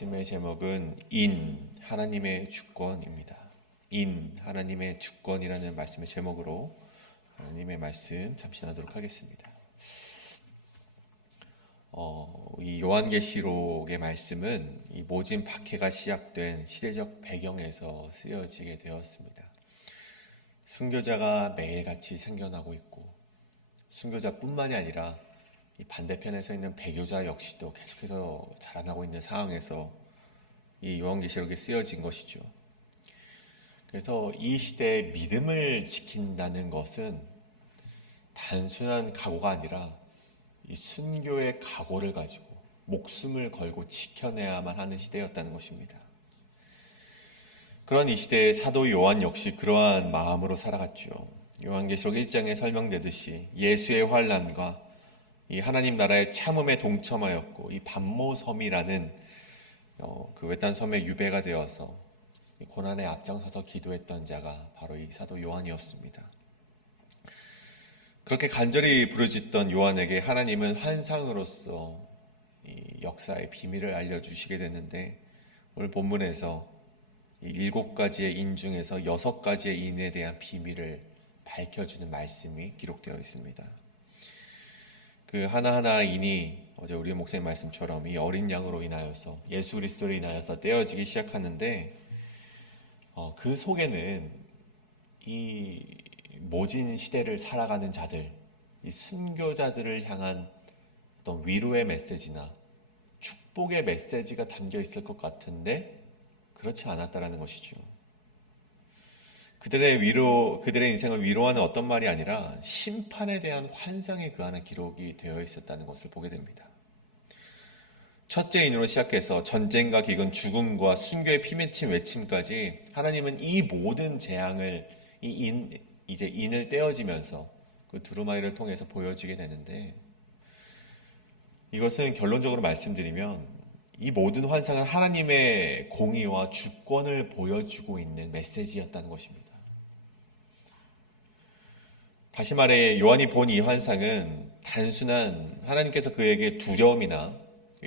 말씀의 제목은 하나님의 주권입니다. 하나님의 주권이라는 말씀의 제목으로 하나님의 말씀 잠시 나누도록 하겠습니다. 이 요한계시록의 말씀은 이 모진 박해가 시작된 시대적 배경에서 쓰여지게 되었습니다. 순교자가 매일같이 생겨나고 있고, 순교자뿐만이 아니라 이 반대편에 서 있는 배교자 역시도 계속해서 자라나고 있는 상황에서 이 요한계시록이 쓰여진 것이죠. 그래서 이 시대의 믿음을 지킨다는 것은 단순한 각오가 아니라 이 순교의 각오를 가지고 목숨을 걸고 지켜내야만 하는 시대였다는 것입니다. 그런 이 시대의 사도 요한 역시 그러한 마음으로 살아갔죠. 요한계시록 1장에 설명되듯이 예수의 환난과 이 하나님 나라의 참음에 동참하였고, 이 반모섬이라는 그 외딴 섬에 유배가 되어서 이 고난에 앞장서서 기도했던 자가 바로 이 사도 요한이었습니다. 그렇게 간절히 부르짖던 요한에게 하나님은 환상으로서 이 역사의 비밀을 알려주시게 됐는데, 오늘 본문에서 이 7가지의 인 중에서 6가지의 인에 대한 비밀을 밝혀주는 말씀이 기록되어 있습니다. 그 하나하나 인이 어제 우리 목사님 말씀처럼 이 어린 양으로 인하여서 예수 그리스도로 인하여서 떼어지기 시작하는데, 그 속에는 이 모진 시대를 살아가는 자들, 이 순교자들을 향한 어떤 위로의 메시지나 축복의 메시지가 담겨 있을 것 같은데 그렇지 않았다라는 것이죠. 그들의 인생을 위로하는 어떤 말이 아니라 심판에 대한 환상이 그 안에 기록이 되어 있었다는 것을 보게 됩니다. 첫째 인으로 시작해서 전쟁과 기근, 죽음과 순교의 피맺힌 외침까지 하나님은 이 모든 재앙을 이제 인을 떼어지면서 그 두루마리를 통해서 보여지게 되는데, 이것은 결론적으로 말씀드리면 이 모든 환상은 하나님의 공의와 주권을 보여주고 있는 메시지였다는 것입니다. 다시 말해 요한이 본 이 환상은 단순한 하나님께서 그에게 두려움이나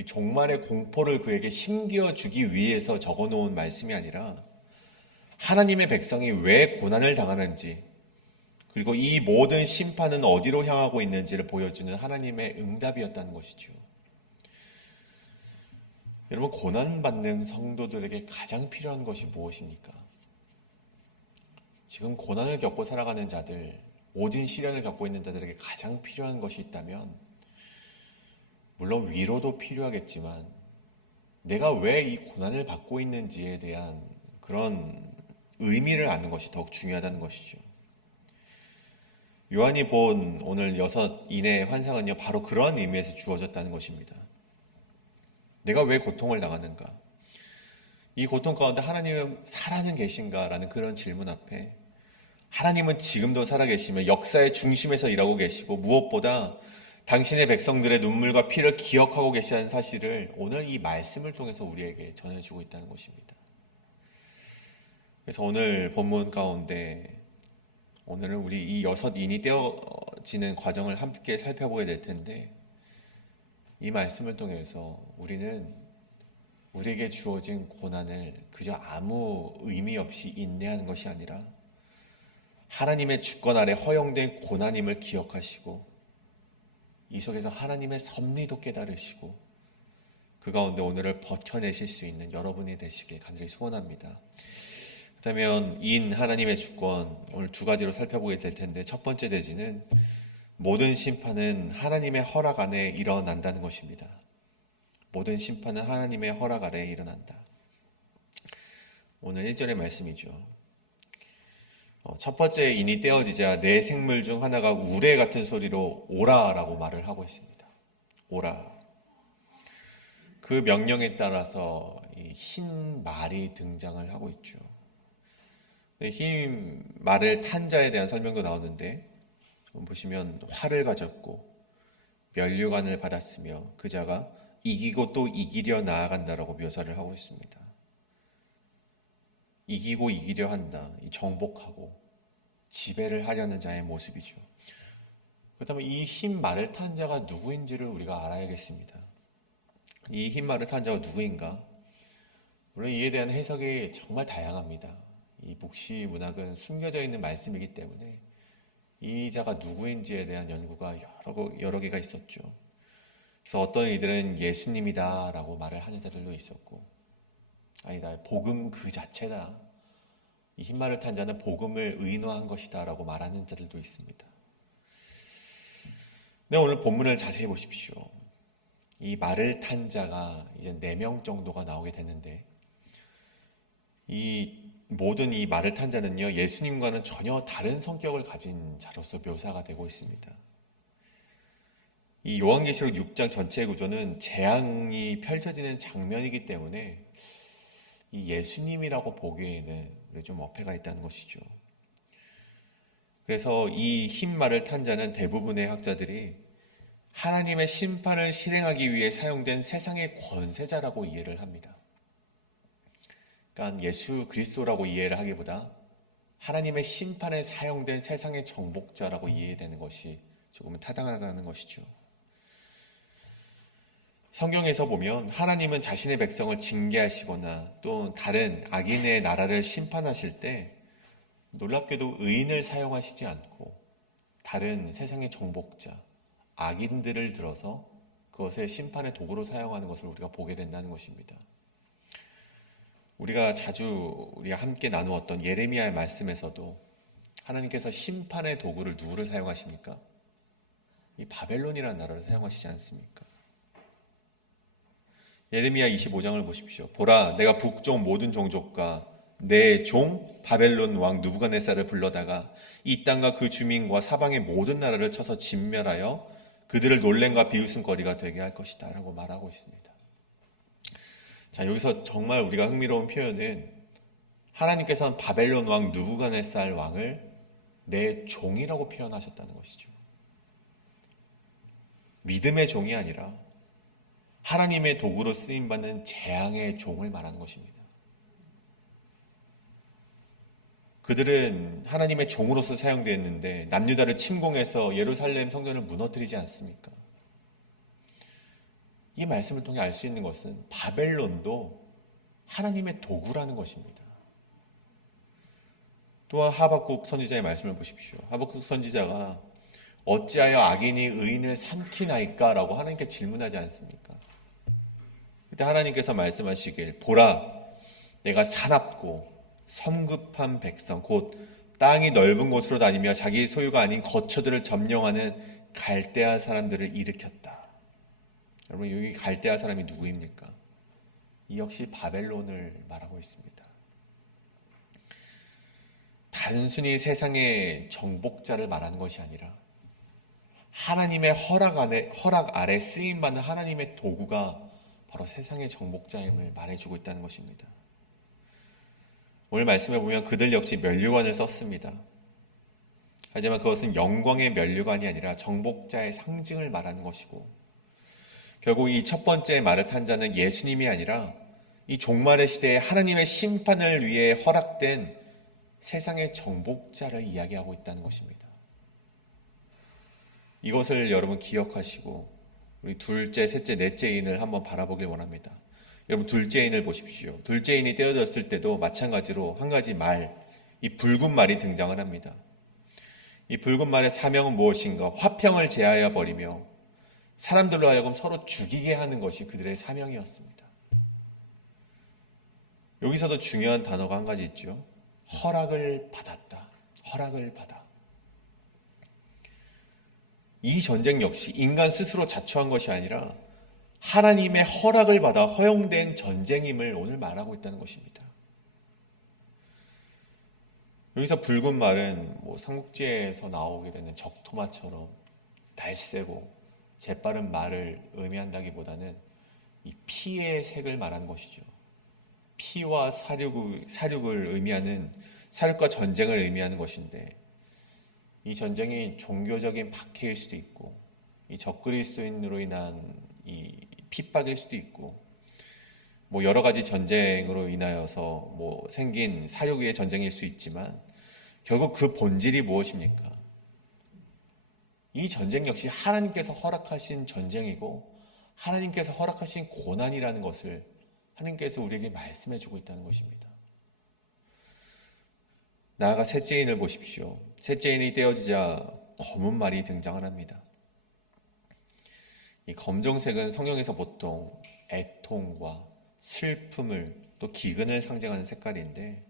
종말의 공포를 그에게 심겨주기 위해서 적어놓은 말씀이 아니라 하나님의 백성이 왜 고난을 당하는지, 그리고 이 모든 심판은 어디로 향하고 있는지를 보여주는 하나님의 응답이었다는 것이죠. 여러분, 고난받는 성도들에게 가장 필요한 것이 무엇입니까? 지금 고난을 겪고 살아가는 자들, 모진 시련을 겪고 있는 자들에게 가장 필요한 것이 있다면, 물론 위로도 필요하겠지만 내가 왜 이 고난을 받고 있는지에 대한 그런 의미를 아는 것이 더욱 중요하다는 것이죠. 요한이 본 오늘 6인의 환상은요, 바로 그런 의미에서 주어졌다는 것입니다. 내가 왜 고통을 당하는가? 이 고통 가운데 하나님은 살아는 계신가? 라는 그런 질문 앞에 하나님은 지금도 살아계시며 역사의 중심에서 일하고 계시고, 무엇보다 당신의 백성들의 눈물과 피를 기억하고 계시다는 사실을 오늘 이 말씀을 통해서 우리에게 전해주고 있다는 것입니다. 그래서 오늘 본문 가운데 오늘은 우리 이 6인이 떼어지는 과정을 함께 살펴보게 될 텐데, 이 말씀을 통해서 우리는 우리에게 주어진 고난을 그저 아무 의미 없이 인내하는 것이 아니라 하나님의 주권 아래 허용된 고난임을 기억하시고, 이 속에서 하나님의 섭리도 깨달으시고 그 가운데 오늘을 버텨내실 수 있는 여러분이 되시길 간절히 소원합니다. 그렇다면 하나님의 주권, 오늘 2가지로 살펴보게 될 텐데, 첫 번째 대지는 모든 심판은 하나님의 허락 안에 일어난다는 것입니다. 모든 심판은 하나님의 허락 아래 일어난다. 오늘 1절의 말씀이죠. 첫 번째 인이 떼어지자 네 생물 중 하나가 우레 같은 소리로 오라라고 말을 하고 있습니다. 오라. 그 명령에 따라서 흰 말이 등장을 하고 있죠. 흰 말을 탄 자에 대한 설명도 나오는데, 보시면 활을 가졌고 면류관을 받았으며 그 자가 이기고 또 이기려 나아간다라고 묘사를 하고 있습니다. 이기고 이기려 한다, 정복하고 지배를 하려는 자의 모습이죠. 그렇다면 이 흰 말을 탄 자가 누구인지를 우리가 알아야겠습니다. 이 흰 말을 탄 자가 누구인가? 물론 이에 대한 해석이 정말 다양합니다. 이 묵시 문학은 숨겨져 있는 말씀이기 때문에 이 자가 누구인지에 대한 연구가 여러 개가 있었죠. 그래서 어떤 이들은 예수님이다라고 말을 하는 자들도 있었고, 아니다, 복음 그 자체다, 이 흰말을 탄 자는 복음을 의노한 것이다라고 말하는 자들도 있습니다. 네, 오늘 본문을 자세히 보십시오. 이 말을 탄 자가 이제 4명 정도가 나오게 됐는데, 이 모든 이 말을 탄 자는요, 예수님과는 전혀 다른 성격을 가진 자로서 묘사가 되고 있습니다. 이 요한계시록 6장 전체의 구조는 재앙이 펼쳐지는 장면이기 때문에 이 예수님이라고 보기에는 좀 어폐가 있다는 것이죠. 그래서 이 흰 말을 탄 자는 대부분의 학자들이 하나님의 심판을 실행하기 위해 사용된 세상의 권세자라고 이해를 합니다. 그러니까 예수 그리스도라고 이해를 하기보다 하나님의 심판에 사용된 세상의 정복자라고 이해되는 것이 조금은 타당하다는 것이죠. 성경에서 보면 하나님은 자신의 백성을 징계하시거나 또 다른 악인의 나라를 심판하실 때 놀랍게도 의인을 사용하시지 않고 다른 세상의 정복자, 악인들을 들어서 그것을 심판의 도구로 사용하는 것을 우리가 보게 된다는 것입니다. 우리가 함께 나누었던 예레미야의 말씀에서도 하나님께서 심판의 도구를 누구를 사용하십니까? 이 바벨론이라는 나라를 사용하시지 않습니까? 예레미야 25장을 보십시오. 보라, 내가 북쪽 모든 종족과 내 종 바벨론 왕 느부갓네살을 불러다가 이 땅과 그 주민과 사방의 모든 나라를 쳐서 진멸하여 그들을 놀램과 비웃음거리가 되게 할 것이다 라고 말하고 있습니다. 자, 여기서 정말 우리가 흥미로운 표현은 하나님께서는 바벨론 왕 느부갓네살 왕을 내 종이라고 표현하셨다는 것이죠. 믿음의 종이 아니라 하나님의 도구로 쓰임받는 재앙의 종을 말하는 것입니다. 그들은 하나님의 종으로서 사용되었는데 남유다를 침공해서 예루살렘 성전을 무너뜨리지 않습니까? 이 말씀을 통해 알 수 있는 것은 바벨론도 하나님의 도구라는 것입니다. 또한 하박국 선지자의 말씀을 보십시오. 하박국 선지자가 어찌하여 악인이 의인을 삼키나이까? 라고 하나님께 질문하지 않습니까? 그때 하나님께서 말씀하시길, 보라, 내가 사납고 성급한 백성, 곧 땅이 넓은 곳으로 다니며 자기 소유가 아닌 거처들을 점령하는 갈대아 사람들을 일으켰다. 여러분, 여기 갈대아 사람이 누구입니까? 이 역시 바벨론을 말하고 있습니다. 단순히 세상의 정복자를 말하는 것이 아니라 하나님의 허락 아래 쓰임받는 하나님의 도구가 바로 세상의 정복자임을 말해주고 있다는 것입니다. 오늘 말씀에 보면 그들 역시 면류관을 썼습니다. 하지만 그것은 영광의 면류관이 아니라 정복자의 상징을 말하는 것이고, 결국 이 첫 번째 말을 탄 자는 예수님이 아니라 이 종말의 시대에 하나님의 심판을 위해 허락된 세상의 정복자를 이야기하고 있다는 것입니다. 이것을 여러분 기억하시고 우리 둘째, 셋째, 넷째 인을 한번 바라보길 원합니다. 여러분, 둘째 인을 보십시오. 둘째 인이 떼어졌을 때도 마찬가지로 한 가지 말, 이 붉은 말이 등장을 합니다. 이 붉은 말의 사명은 무엇인가? 화평을 제하여 버리며 사람들로 하여금 서로 죽이게 하는 것이 그들의 사명이었습니다. 여기서도 중요한 단어가 한 가지 있죠. 허락을 받았다. 허락을 받아. 이 전쟁 역시 인간 스스로 자초한 것이 아니라 하나님의 허락을 받아 허용된 전쟁임을 오늘 말하고 있다는 것입니다. 여기서 붉은 말은 삼국지에서 나오게 되는 적토마처럼 날쌔고 재빠른 말을 의미한다기보다는 이 피의 색을 말하는 것이죠. 피와 사륙을 의미하는, 사륙과 전쟁을 의미하는 것인데, 이 전쟁이 종교적인 박해일 수도 있고, 이 적그리스도인으로 인한 이 핍박일 수도 있고, 여러 가지 전쟁으로 인하여서 생긴 사륙의 전쟁일 수 있지만, 결국 그 본질이 무엇입니까? 이 전쟁 역시 하나님께서 허락하신 전쟁이고 하나님께서 허락하신 고난이라는 것을 하나님께서 우리에게 말씀해 주고 있다는 것입니다. 나아가 셋째 인을 보십시오. 셋째 인이 떼어지자 검은 말이 등장을 합니다. 이 검정색은 성경에서 보통 애통과 슬픔을 또 기근을 상징하는 색깔인데,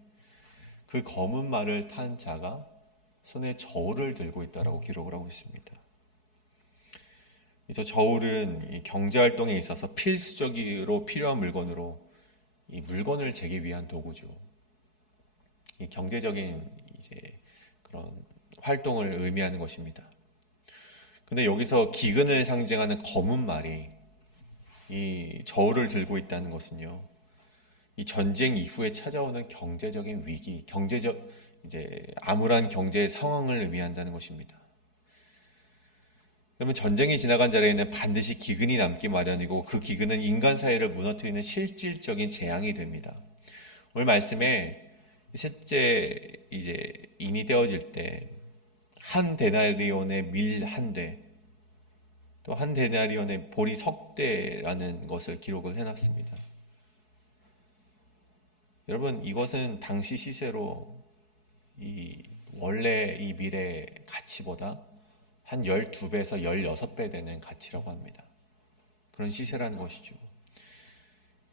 그 검은 말을 탄 자가 손에 저울을 들고 있다라고 기록을 하고 있습니다. 저 저울은 이 경제활동에 있어서 필수적으로 필요한 물건으로, 이 물건을 재기 위한 도구죠. 이 경제적인 이제 그런 활동을 의미하는 것입니다. 근데 여기서 기근을 상징하는 검은 말이 이 저울을 들고 있다는 것은요, 이 전쟁 이후에 찾아오는 경제적인 위기, 이제 암울한 경제 상황을 의미한다는 것입니다. 그러면 전쟁이 지나간 자리에는 반드시 기근이 남기 마련이고, 그 기근은 인간 사회를 무너뜨리는 실질적인 재앙이 됩니다. 오늘 말씀에 셋째 이제 인이 되어질 때 한 데나리온의 밀 한 대, 또 한 데나리온의 보리 석 대라는 것을 기록을 해놨습니다. 여러분, 이것은 당시 시세로 원래 이 밀의 가치보다 한 12배에서 16배 되는 가치라고 합니다. 그런 시세라는 것이죠.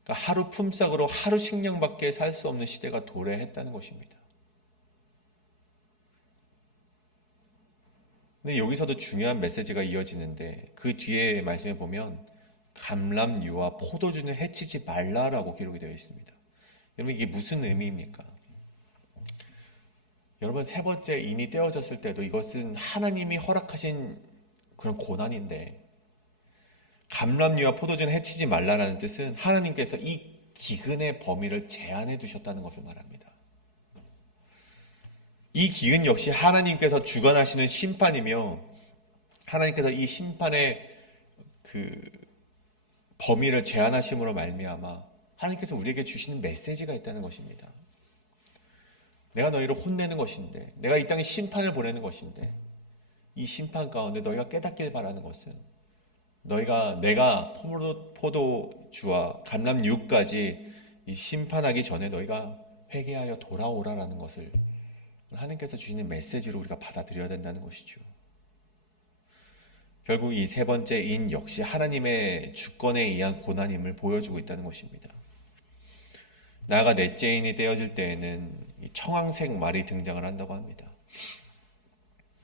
그러니까 하루 품삯으로 하루 식량밖에 살 수 없는 시대가 도래했다는 것입니다. 근데 여기서도 중요한 메시지가 이어지는데, 그 뒤에 말씀에 보면 감람유와 포도주는 해치지 말라라고 기록이 되어 있습니다. 여러분, 이게 무슨 의미입니까? 여러분, 세 번째 인이 떼어졌을 때도 이것은 하나님이 허락하신 그런 고난인데, 감람유와 포도주는 해치지 말라라는 뜻은 하나님께서 이 기근의 범위를 제한해 두셨다는 것을 말합니다. 이 기근 역시 하나님께서 주관하시는 심판이며, 하나님께서 이 심판의 그 범위를 제한하심으로 말미암아 하나님께서 우리에게 주시는 메시지가 있다는 것입니다. 내가 너희를 혼내는 것인데, 내가 이 땅에 심판을 보내는 것인데, 이 심판 가운데 너희가 깨닫길 바라는 것은, 내가 포도주와 감람유까지 이 심판하기 전에 너희가 회개하여 돌아오라라는 것을 하나님께서 주시는 메시지로 우리가 받아들여야 된다는 것이죠. 결국 이 세 번째 인 역시 하나님의 주권에 의한 고난임을 보여주고 있다는 것입니다. 나아가 넷째 인이 떼어질 때에는 이 청황색 말이 등장을 한다고 합니다.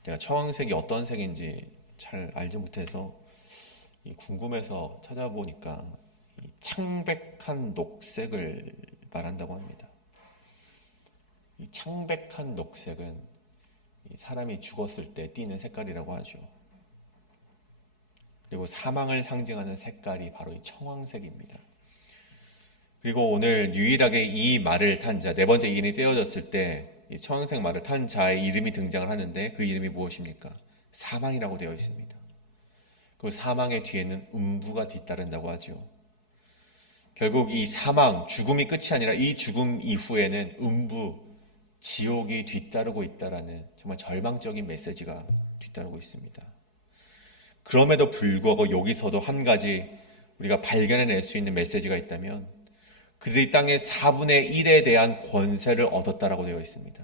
내가 청황색이 어떤 색인지 잘 알지 못해서 궁금해서 찾아보니까 이 창백한 녹색을 말한다고 합니다. 이 창백한 녹색은 사람이 죽었을 때 띠는 색깔이라고 하죠. 그리고 사망을 상징하는 색깔이 바로 이 청황색입니다. 그리고 오늘 유일하게 이 말을 탄 자, 네 번째 인이 떼어졌을 때 이 청황색 말을 탄 자의 이름이 등장을 하는데, 그 이름이 무엇입니까? 사망이라고 되어 있습니다. 그 사망의 뒤에는 음부가 뒤따른다고 하죠. 결국 이 사망, 죽음이 끝이 아니라 이 죽음 이후에는 음부, 지옥이 뒤따르고 있다라는 정말 절망적인 메시지가 뒤따르고 있습니다. 그럼에도 불구하고 여기서도 한 가지 우리가 발견해낼 수 있는 메시지가 있다면, 그들이 땅의 4분의 1에 대한 권세를 얻었다라고 되어 있습니다.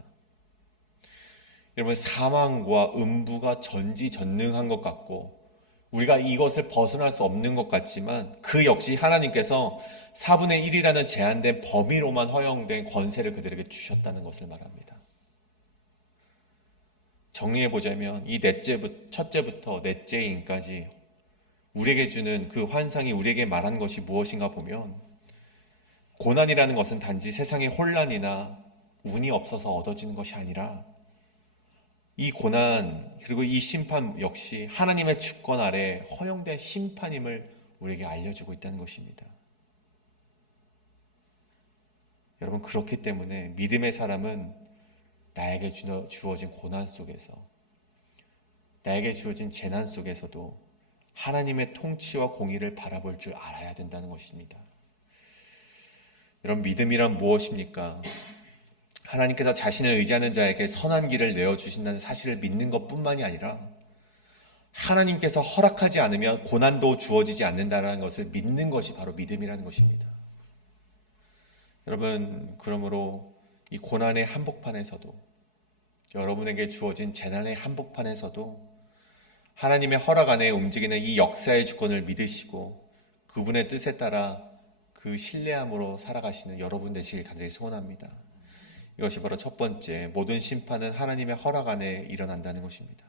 여러분, 사망과 음부가 전지전능한 것 같고 우리가 이것을 벗어날 수 없는 것 같지만, 그 역시 하나님께서 4분의 1이라는 제한된 범위로만 허용된 권세를 그들에게 주셨다는 것을 말합니다. 정리해보자면 이 첫째부터 넷째인까지 우리에게 주는 그 환상이 우리에게 말한 것이 무엇인가 보면, 고난이라는 것은 단지 세상의 혼란이나 운이 없어서 얻어지는 것이 아니라, 이 고난 그리고 이 심판 역시 하나님의 주권 아래 허용된 심판임을 우리에게 알려주고 있다는 것입니다. 여러분, 그렇기 때문에 믿음의 사람은 나에게 주어진 고난 속에서, 나에게 주어진 재난 속에서도 하나님의 통치와 공의를 바라볼 줄 알아야 된다는 것입니다. 여러분, 믿음이란 무엇입니까? 하나님께서 자신을 의지하는 자에게 선한 길을 내어주신다는 사실을 믿는 것뿐만이 아니라, 하나님께서 허락하지 않으면 고난도 주어지지 않는다는 것을 믿는 것이 바로 믿음이라는 것입니다. 여러분, 그러므로 이 고난의 한복판에서도, 여러분에게 주어진 재난의 한복판에서도 하나님의 허락 안에 움직이는 이 역사의 주권을 믿으시고 그분의 뜻에 따라 그 신뢰함으로 살아가시는 여러분 되시길 간절히 소원합니다. 이것이 바로 첫 번째, 모든 심판은 하나님의 허락 안에 일어난다는 것입니다.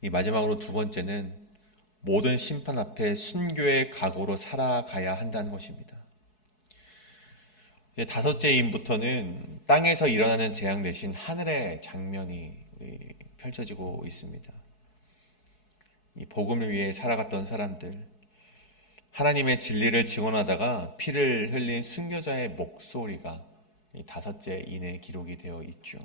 이 마지막으로 두 번째는 모든 심판 앞에 순교의 각오로 살아가야 한다는 것입니다. 이제 다섯째 임부터는 땅에서 일어나는 재앙 대신 하늘의 장면이 펼쳐지고 있습니다. 이 복음을 위해 살아갔던 사람들, 하나님의 진리를 증언하다가 피를 흘린 순교자의 목소리가 이 다섯째 인에 기록이 되어 있죠.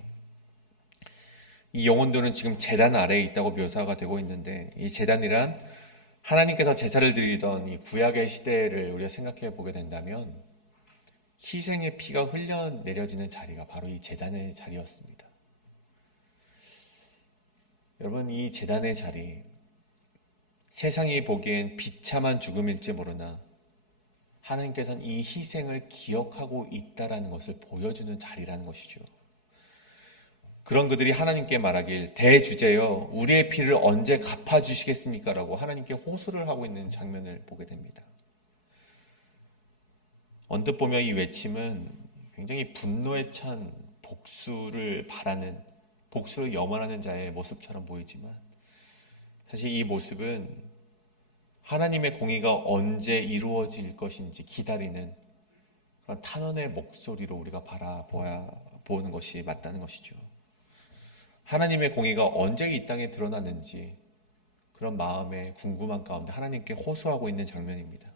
이 영혼들은 지금 제단 아래에 있다고 묘사가 되고 있는데, 이 제단이란 하나님께서 제사를 드리던 이 구약의 시대를 우리가 생각해 보게 된다면 희생의 피가 흘러내려지는 자리가 바로 이 제단의 자리였습니다. 여러분, 이 제단의 자리, 세상이 보기엔 비참한 죽음일지 모르나 하나님께서는 이 희생을 기억하고 있다라는 것을 보여주는 자리라는 것이죠. 그런 그들이 하나님께 말하길, 대주제여 우리의 피를 언제 갚아주시겠습니까? 라고 하나님께 호소를 하고 있는 장면을 보게 됩니다. 언뜻 보면 이 외침은 굉장히 분노에 찬 복수를 바라는, 복수를 염원하는 자의 모습처럼 보이지만 사실 이 모습은 하나님의 공의가 언제 이루어질 것인지 기다리는 그런 탄원의 목소리로 우리가 바라보는 것이 맞다는 것이죠. 하나님의 공의가 언제 이 땅에 드러났는지 그런 마음의 궁금한 가운데 하나님께 호소하고 있는 장면입니다.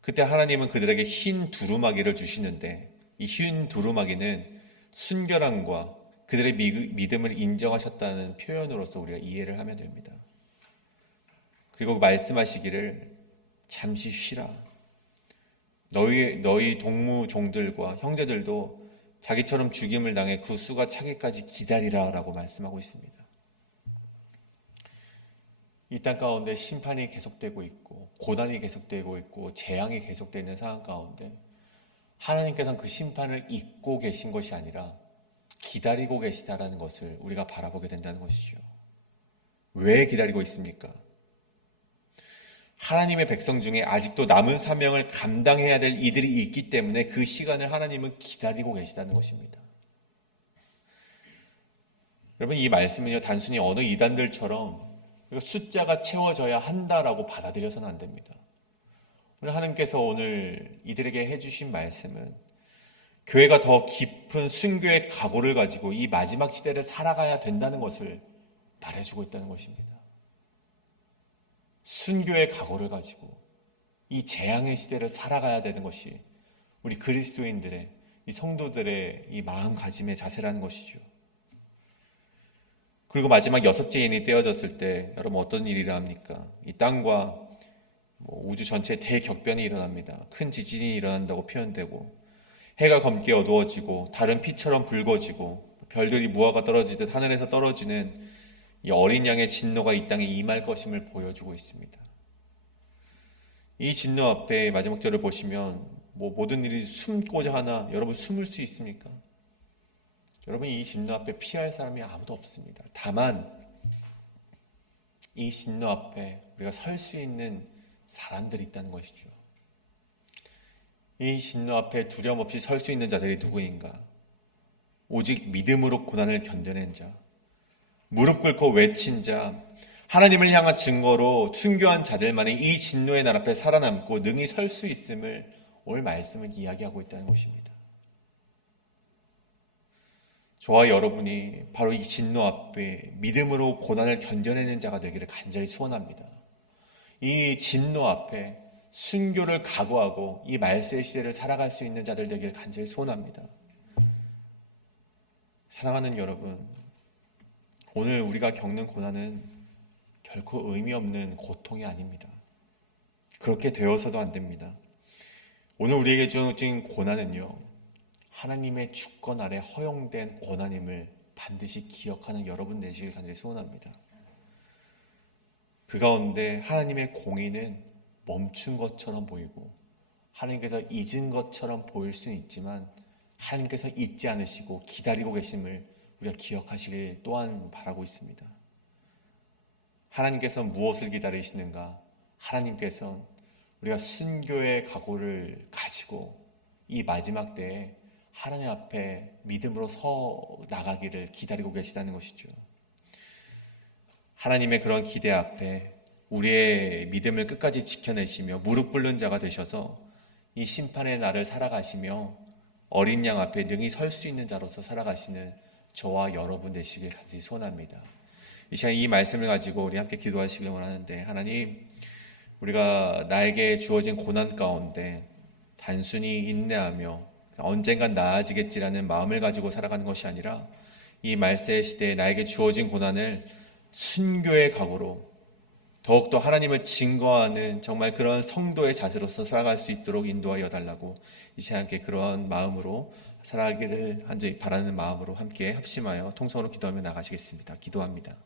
그때 하나님은 그들에게 흰 두루마기를 주시는데 이 흰 두루마기는 순결함과 그들의 믿음을 인정하셨다는 표현으로서 우리가 이해를 하면 됩니다. 그리고 말씀하시기를 잠시 쉬라. 너희 동무 종들과 형제들도 자기처럼 죽임을 당해 그 수가 차기까지 기다리라 라고 말씀하고 있습니다. 이 땅 가운데 심판이 계속되고 있고 고난이 계속되고 있고 재앙이 계속되어 있는 상황 가운데 하나님께서는 그 심판을 잊고 계신 것이 아니라 기다리고 계시다라는 것을 우리가 바라보게 된다는 것이죠. 왜 기다리고 있습니까? 하나님의 백성 중에 아직도 남은 사명을 감당해야 될 이들이 있기 때문에 그 시간을 하나님은 기다리고 계시다는 것입니다. 여러분, 이 말씀은요 단순히 어느 이단들처럼 숫자가 채워져야 한다라고 받아들여서는 안 됩니다. 오늘 하나님께서 오늘 이들에게 해주신 말씀은 교회가 더 깊은 순교의 각오를 가지고 이 마지막 시대를 살아가야 된다는 것을 말해주고 있다는 것입니다. 순교의 각오를 가지고 이 재앙의 시대를 살아가야 되는 것이 우리 그리스도인들의, 이 성도들의 이 마음가짐의 자세라는 것이죠. 그리고 마지막 여섯째 인이 떼어졌을 때 여러분 어떤 일이 일어납니까? 이 땅과 우주 전체에 대격변이 일어납니다. 큰 지진이 일어난다고 표현되고 해가 검게 어두워지고 달은 피처럼 붉어지고 별들이 무화과 떨어지듯 하늘에서 떨어지는 이 어린 양의 진노가 이 땅에 임할 것임을 보여주고 있습니다. 이 진노 앞에 마지막 절을 보시면 모든 일이 숨고자 하나 여러분 숨을 수 있습니까? 여러분, 이 진노 앞에 피할 사람이 아무도 없습니다. 다만 이 진노 앞에 우리가 설 수 있는 사람들이 있다는 것이죠. 이 진노 앞에 두려움 없이 설 수 있는 자들이 누구인가? 오직 믿음으로 고난을 견뎌낸 자, 무릎 꿇고 외친 자, 하나님을 향한 증거로 순교한 자들만이 이 진노의 날 앞에 살아남고 능히 설 수 있음을 오늘 말씀은 이야기하고 있다는 것입니다. 저와 여러분이 바로 이 진노 앞에 믿음으로 고난을 견뎌내는 자가 되기를 간절히 소원합니다. 이 진노 앞에 순교를 각오하고 이 말세의 시대를 살아갈 수 있는 자들 되기를 간절히 소원합니다. 사랑하는 여러분, 오늘 우리가 겪는 고난은 결코 의미 없는 고통이 아닙니다. 그렇게 되어서도 안 됩니다. 오늘 우리에게 주어진 고난은요, 하나님의 주권 아래 허용된 고난임을 반드시 기억하는 여러분 되시길 간절히 소원합니다. 그 가운데 하나님의 공의는 멈춘 것처럼 보이고 하나님께서 잊은 것처럼 보일 수는 있지만 하나님께서 잊지 않으시고 기다리고 계심을 우리가 기억하시길 또한 바라고 있습니다. 하나님께서 무엇을 기다리시는가? 하나님께서 우리가 순교의 각오를 가지고 이 마지막 때에 하나님 앞에 믿음으로 서 나가기를 기다리고 계시다는 것이죠. 하나님의 그런 기대 앞에 우리의 믿음을 끝까지 지켜내시며 무릎 꿇는 자가 되셔서 이 심판의 날을 살아가시며 어린 양 앞에 능히 설 수 있는 자로서 살아가시는 저와 여러분 되시길 간절히 소원합니다. 이 시간 이 말씀을 가지고 우리 함께 기도하시길 원하는데, 하나님, 우리가 나에게 주어진 고난 가운데 단순히 인내하며 언젠간 나아지겠지라는 마음을 가지고 살아가는 것이 아니라 이 말세 시대에 나에게 주어진 고난을 순교의 각오로 더욱더 하나님을 증거하는 정말 그런 성도의 자세로서 살아갈 수 있도록 인도하여 달라고 이 시간 함께 그런 마음으로 살아가기를 간절히 바라는 마음으로 함께 합심하여 통성으로 기도하며 나가시겠습니다. 기도합니다.